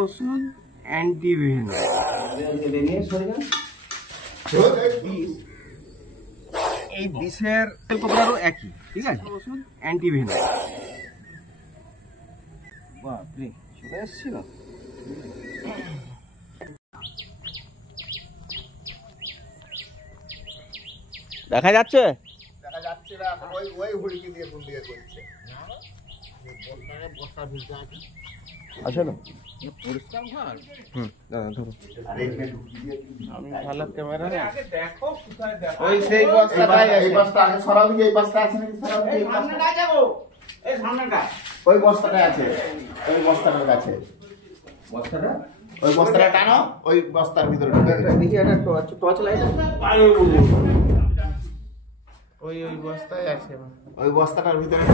ওষুধ অ্যান্টিভেনম এই বিষের কোবরারও একই, ঠিক আছে। ওষুধ অ্যান্টিভেনম বাপরে চলে এসেছিল। দেখা যাচ্ছে দেখা যাচ্ছে না, ওই ওই হুড়কি দিয়ে কোন দিয়ে করছে বস্তা ভিজতে আছে। আচ্ছা না পরিষ্কার ঘর। দাদা ধরো আমি ভালো ক্যামেরা দেখো কোথায় দেখো ওই সেই বস্তাটাই, এই বস্তা আগে সরাও দিকে। এই বস্তা আছে নাকি? সরাও দিকে। এই বস্তাটা যাবো, এই সামনেটা ওই বস্তাটা আছে, ওই বস্তাটার কাছে। বস্তাটা ওই বস্তাটা টানো, ওই বস্তার ভিতরে দেখি একটা টর্চ লাইট ওই ওই বস্তায় আছে, ওই বস্তাটার ভিতরে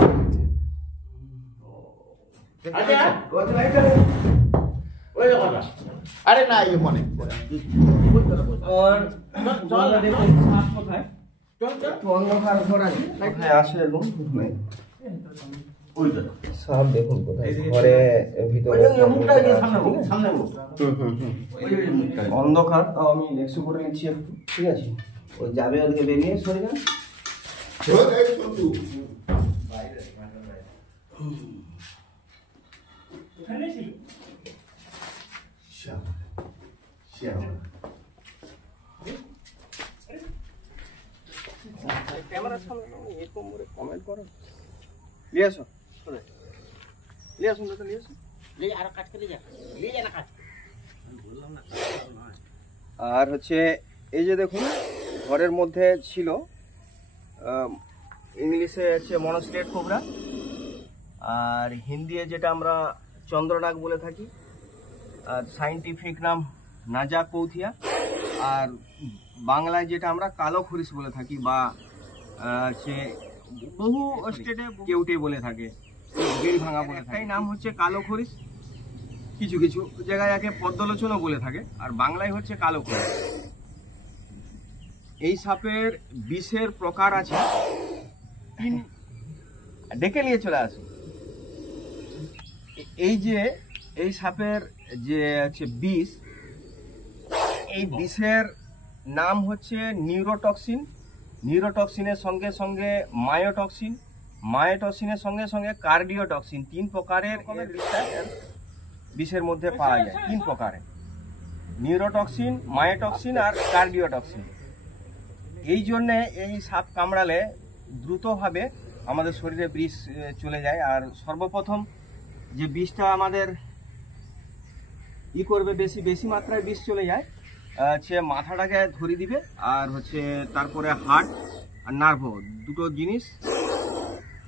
আরে না এই মনে সব দেখুন কোথায় ঘরে ভিতরে অন্ধকার। তাও আমি একশো করে নিচ্ছি একটু, ঠিক আছে। ওই যাবে ওদিকে বেরিয়ে সরে যান। ক্যামেরার সামনে এরকম করে কমেন্ট করো। নিয়ে আসো, নিয়ে আসুন দাদা, নিয়ে আসুন। আর হচ্ছে এই যে দেখুন ঘরের মধ্যে ছিল, ইংলিশে হচ্ছে মনোস্টেট কোবরা, আর হিন্দি যেটা আমরা চন্দ্রনাগ বলে থাকি, আর সাইন্টিফিক নাম নাজা কৌথিয়া, আর বাংলায় যেটা আমরা কালো খরিশ বলে থাকি, বা সে বহু স্টেটে কেউটে বলে থাকে, গেল ভাঙা বলে থাকে। নাম হচ্ছে কালো খরিশ, কিছু কিছু জায়গায় একে পদ্মলোচনও বলে থাকে, আর বাংলায় হচ্ছে কালো খরিশ। এই সাপের বিষের প্রকার আছে, ডেকে নিয়ে চলে আসুন। এই যে এই সাপের যে হচ্ছে বিষ, এই বিষের নাম হচ্ছে নিউরোটক্সিন, নিউরোটক্সিনের সঙ্গে সঙ্গে মায়োটক্সিন, মায়োটক্সিনের সঙ্গে সঙ্গে কার্ডিওটক্সিন। 3 প্রকারের বিষের মধ্যে পাওয়া যায়, 3 প্রকারের, নিউরোটক্সিন, মায়োটক্সিন আর কার্ডিওটক্সিন। এই জন্যে এই সাপ কামড়ালে দ্রুতভাবে আমাদের শরীরে বিষ চলে যায়। আর সর্বপ্রথম যে বিষটা আমাদের করবে, বেশি মাত্রায় বিষ চলে যায়, সে মাথাটাকে ধরে দিবে, আর হচ্ছে তারপরে হার্ট আর নার্ভ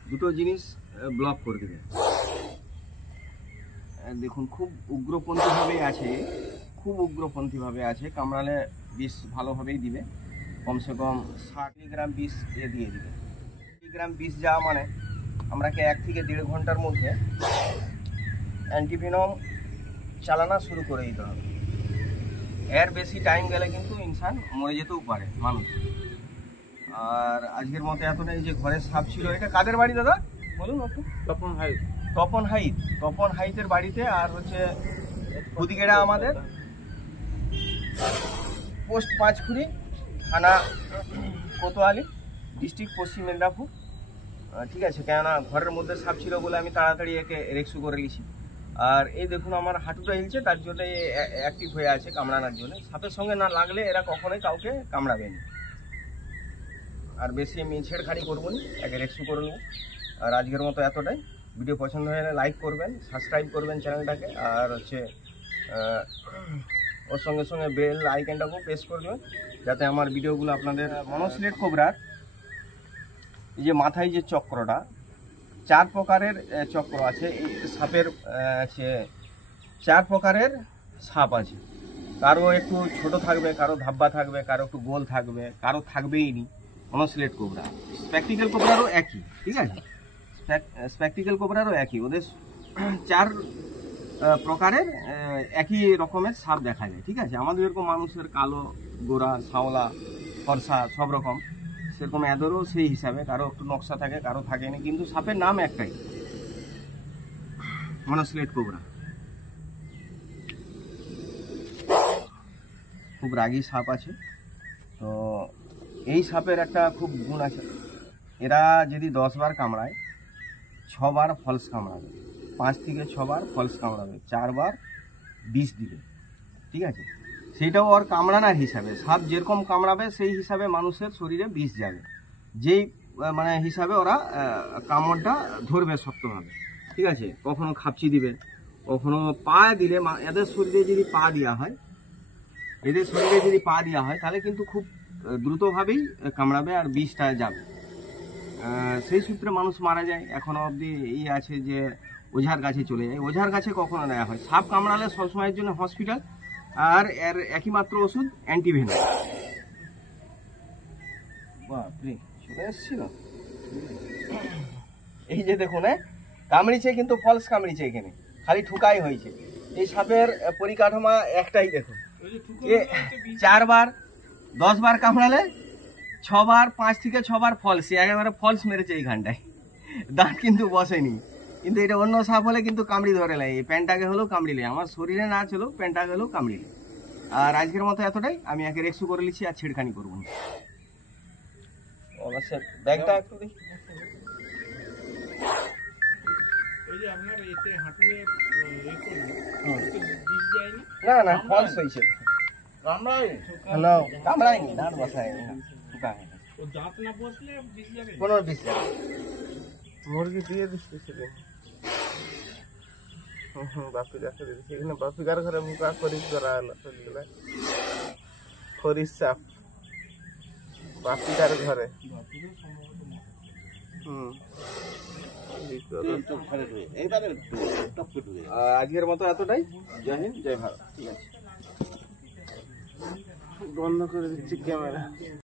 দুটো জিনিস ব্লক করে দেবে। দেখুন খুব উগ্রপন্থীভাবে আছে, কামড়ালে বিষ ভালোভাবেই দিবে। কমসে কম 60 গ্রাম বিষ দিয়ে দিবে। 60 গ্রাম বিষ যাওয়া মানে আমরাকে 1 থেকে 1.5 ঘন্টার মধ্যে অ্যান্টিভেনম চালানো শুরু করে দিতে হবে। এর বেশি টাইম গেলে কিন্তু ইনসান মরে যেতেও পারে মানুষ। আর আজকের মতো এতটাই। যে ঘরের সাপ ছিল, এটা কাদের বাড়ি দাদা বলুন একটু? তপন হাইতের বাড়িতে। আর হচ্ছে খুদিগেড়া আমাদের পোস্ট 5 খুরি, থানা কোতোয়ালি, ডিস্ট্রিক্ট পশ্চিম মেদিনীপুর, ঠিক আছে। কেননা ঘরের মধ্যে সাপ ছিল বলে আমি তাড়াতাড়ি একে রেস্কিউ করে নিয়েছি। আর এই দেখুন আমার হাঁটুটা হিলছে, তার জন্য অ্যাক্টিভ হয়ে আছে কামড়ানোর জন্য। সাপের সঙ্গে না লাগলে এরা কখনোই কাউকে কামড়াবে না। আর বেশি আমি ছেড়খাড়ি করবো না, একে রেস্কিউ করে নেবো। আর আজকের মতো এতটাই। ভিডিও পছন্দ হলে লাইক করবেন, সাবস্ক্রাইব করবেন চ্যানেলটাকে, আর হচ্ছে ওর সঙ্গে সঙ্গে বেল আইকনটাকেও প্রেস করবেন, যাতে আমার ভিডিওগুলো আপনাদের। মনোস্টেট কোবরার এই যে মাথায় যে চক্রটা, 4 প্রকারের চক্র আছে। এই সাপের 4 প্রকারের সাপ আছে। কারো একটু ছোট থাকবে, কারো ধাব্বা থাকবে, কারো একটু গোল থাকবে, কারো থাকবেই নি। মনোস্টেট কোবরা স্প্যাকটিক্যাল কোবরারও একই, ঠিক আছে। স্প্যাকটিক্যাল কোবরারও একই। ওদের 4 প্রকারের একই রকমের সাপ দেখা যায়, ঠিক আছে। আমাদের এরকম মানুষের কালো, গোরা, শাওলা, ফর্সা সব রকম, সেরকম এদেরও সেই হিসাবে কারো একটু নকশা থাকে, কারো থাকে না, কিন্তু সাপের নাম একটাই, মনোস্টেট কোবরা। খুব রাগী সাপ আছে। তো এই সাপের একটা খুব গুণ আছে, এরা যদি 10 বার কামড়ায় 6 বার ফলস কামড়াবে, 5 থেকে 6 বার ফলস কামড়াবে, 4 বার বিষ দিবে, ঠিক আছে। সেইটাও ওর কামড়ানোর হিসাবে, সাপ যেরকম কামড়াবে সেই হিসাবে মানুষের শরীরে বিষ যাবে, যেই মানে হিসাবে ওরা কামড়টা ধরবে শক্তভাবে, ঠিক আছে। কখনো খাপচি দিবে, কখনো পা দিলে, এদের শরীরে যদি পা দেওয়া হয়, তাহলে কিন্তু খুব দ্রুতভাবেই কামড়াবে আর বিষটা যাবে। সেই সূত্রে মানুষ মারা যায়। এখনো অবধি আছে যে ওঝার কাছে চলে যায়, ওঝার কাছে কখনো নেওয়া হয়। সাপ কামড়ালে সবসময়ের জন্য হসপিটাল, আর এর একই মাত্র ওষুধ অ্যান্টিভেনাম। বাপরে, চলে এসেছিল। এই যে দেখুন, কামড়িছে কিন্তু ফলস কামড়িছে, এখানে খালি ঠুকাই হয়েছে। এই সাপের পরিকাঠামো একটাই দেখুন, 4 বার 10 বার কামড়ালে 6 বার 5 থেকে 6 বার ফলস, একেবারে ফলস মেরেছে এইখানটায়, দাঁত কিন্তু বসেনি। কিন্তু এটা অন্য সাপ হলে কিন্তু কামড়ি ধরে নেয়, এই প্যান্টাকে হলেও কামড়িলে, আমার শরীরে না ছিল প্যান্টাকে হলেও কামড়িলে। আর আজকের মতো এতটাই, আমি একে রেক্সু করে নিচ্ছি, আর ছেড়খানি করবো না। অবশ্যই ব্যাগটা একটু দেখি। না না, ফলস হয়েছে, কামড়ায়নি, দাঁত বসায়নি, কোনো বিষ যাবে। মুরগি দিয়ে দিচ্ছি সেদিন, বাপি রাখে দিচ্ছি এখানে, বাপি কার ঘরে মুখা খরিস করা হলো, খরিস সাপ বাপি কার ঘরে। আজকের মতো এতটাই, জয় হিন্দ, জয় ভারত। ঠিক আছে, বন্ধ করে দিচ্ছি ক্যামেরা।